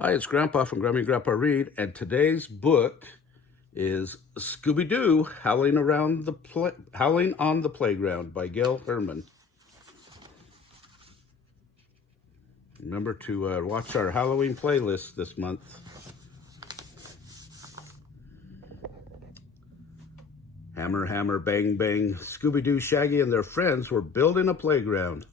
Hi, it's Grandpa from Grammy and Grandpa Read, and today's book is Scooby-Doo Howling on the Playground by Gail Herman. Remember to watch our Halloween playlist this month. Hammer, hammer, bang, bang. Scooby-Doo, Shaggy, and their friends were building a playground.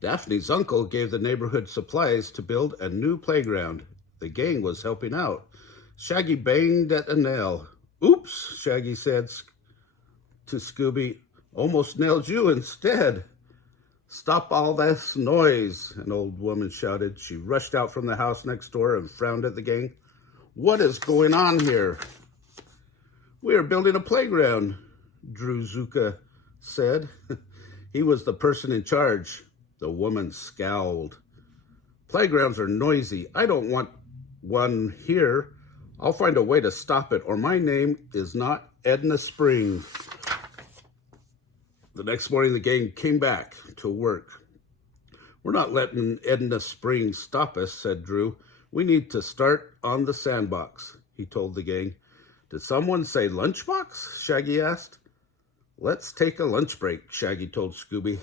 Daphne's uncle gave the neighborhood supplies to build a new playground. The gang was helping out. Shaggy banged at a nail. "Oops," Shaggy said to Scooby. "Almost nailed you instead." "Stop all this noise," an old woman shouted. She rushed out from the house next door and frowned at the gang. "What is going on here?" "We are building a playground," Drew Zuka said. He was the person in charge. The woman scowled. "Playgrounds are noisy. I don't want one here. I'll find a way to stop it, or my name is not Edna Spring." The next morning, the gang came back to work. "We're not letting Edna Spring stop us," said Drew. "We need to start on the sandbox," he told the gang. "Did someone say lunchbox?" Shaggy asked. "Let's take a lunch break," Shaggy told Scooby.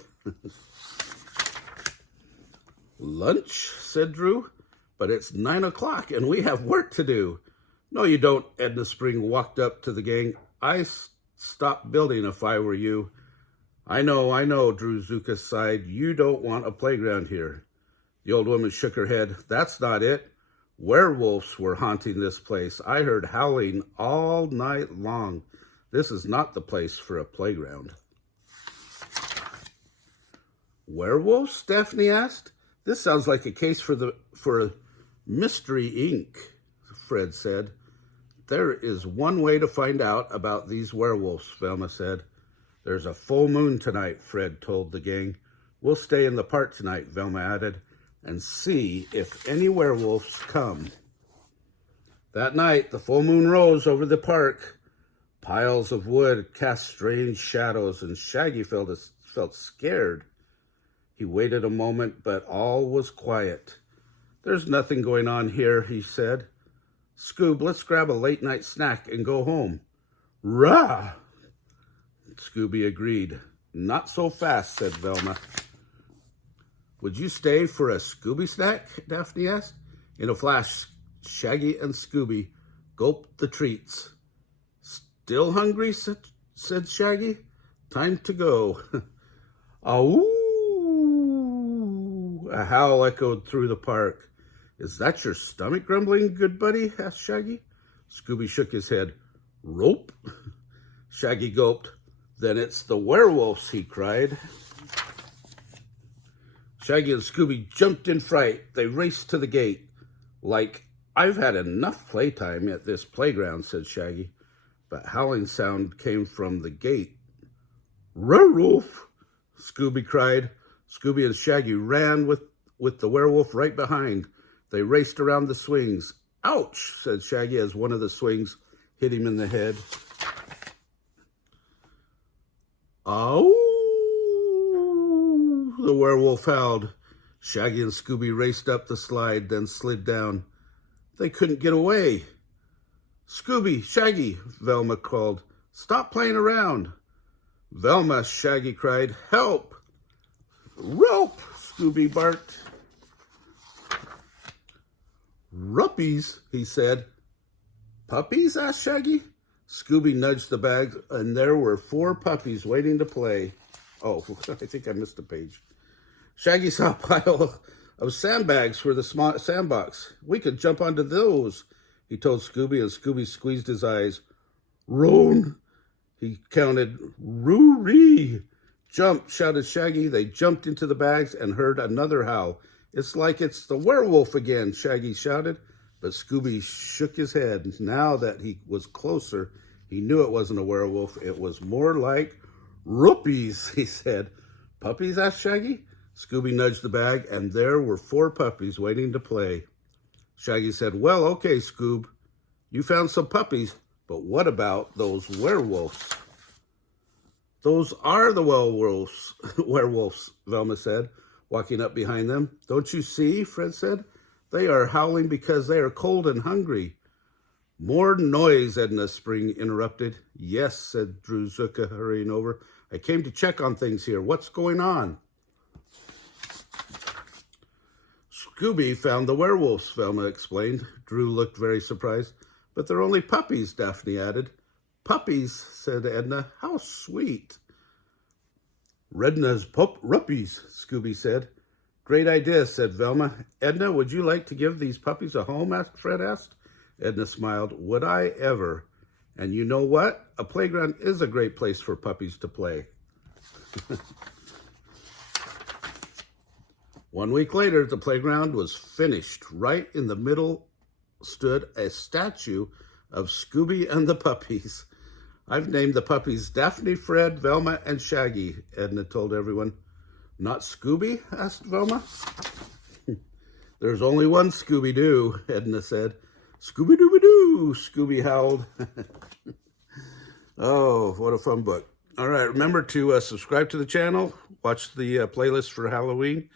"Lunch?" said Drew. "But it's 9 o'clock and we have work to do." "No, you don't," Edna Spring walked up to the gang. "I stop building if I were you." I know, Drew Zuka sighed. "You don't want a playground here." The old woman shook her head. "That's not it. Werewolves were haunting this place. I heard howling all night long. This is not the place for a playground." "Werewolves?" Daphne asked. "This sounds like a case for Mystery Inc., Fred said. "There is one way to find out about these werewolves," Velma said. "There's a full moon tonight," Fred told the gang. "We'll stay in the park tonight," Velma added, "and see if any werewolves come." That night, the full moon rose over the park. Piles of wood cast strange shadows, and Shaggy felt scared. He waited a moment, but all was quiet. "There's nothing going on here," he said. "Scoob, let's grab a late-night snack and go home." "Rah!" Scooby agreed. "Not so fast," said Velma. "Would you stay for a Scooby snack?" Daphne asked. In a flash, Shaggy and Scooby gulped the treats. "Still hungry?" said Shaggy. "Time to go." "Ow!" A howl echoed through the park. "Is that your stomach grumbling, good buddy?" asked Shaggy. Scooby shook his head. "Rope?" Shaggy gulped. "Then it's the werewolves," he cried. Shaggy and Scooby jumped in fright. They raced to the gate. "I've had enough playtime at this playground," said Shaggy. But howling sound came from the gate. "Werewolf!" Scooby cried. Scooby and Shaggy ran with the werewolf right behind. They raced around the swings. "Ouch!" said Shaggy as one of the swings hit him in the head. "Ow!" the werewolf howled. Shaggy and Scooby raced up the slide, then slid down. They couldn't get away. "Scooby, Shaggy," Velma called. "Stop playing around." "Velma," Shaggy cried. "Help!" "Rope!" Scooby barked. "Ruppies," he said. "Puppies?" asked Shaggy. Scooby nudged the bag, and there were 4 puppies waiting to play. Oh, I think I missed a page. Shaggy saw a pile of sandbags for the sandbox. "We could jump onto those," he told Scooby, and Scooby squeezed his eyes. "Roan!" he counted. "Roo-ree!" "Jump!" shouted Shaggy. They jumped into the bags and heard another howl. "It's like it's the werewolf again," Shaggy shouted. But Scooby shook his head. Now that he was closer, he knew it wasn't a werewolf. It was more like ruppies, he said. "Puppies?" asked Shaggy. Scooby nudged the bag, and there were 4 puppies waiting to play. Shaggy said, "Well, okay, Scoob. You found some puppies, but what about those werewolves?" Those are the werewolves, Velma said, walking up behind them. Don't you see, Fred said. They are howling because they are cold and hungry. More noise, Edna Spring interrupted. Yes, said Drew Zucca, hurrying over. I came to check on things here. What's going on? Scooby found the werewolves, Velma explained. Drew looked very surprised. But they're only puppies, Daphne added. Puppies, said Edna. How sweet. Redna's ruppies, Scooby said. Great idea, said Velma. Edna, would you like to give these puppies a home? Fred asked. Edna smiled. Would I ever? And you know what? A playground is a great place for puppies to play. 1 week later, the playground was finished. Right in the middle stood a statue of Scooby and the puppies. I've named the puppies Daphne, Fred, Velma, and Shaggy, Edna told everyone. Not Scooby? Asked Velma. There's only one Scooby-Doo, Edna said. Scooby-Dooby-Doo, Scooby howled. Oh, what a fun book. All right, remember to subscribe to the channel, watch the playlist for Halloween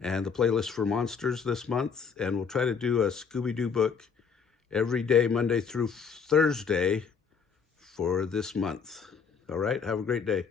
and the playlist for monsters this month, and we'll try to do a Scooby-Doo book every day, Monday through Thursday, for this month. All right, have a great day.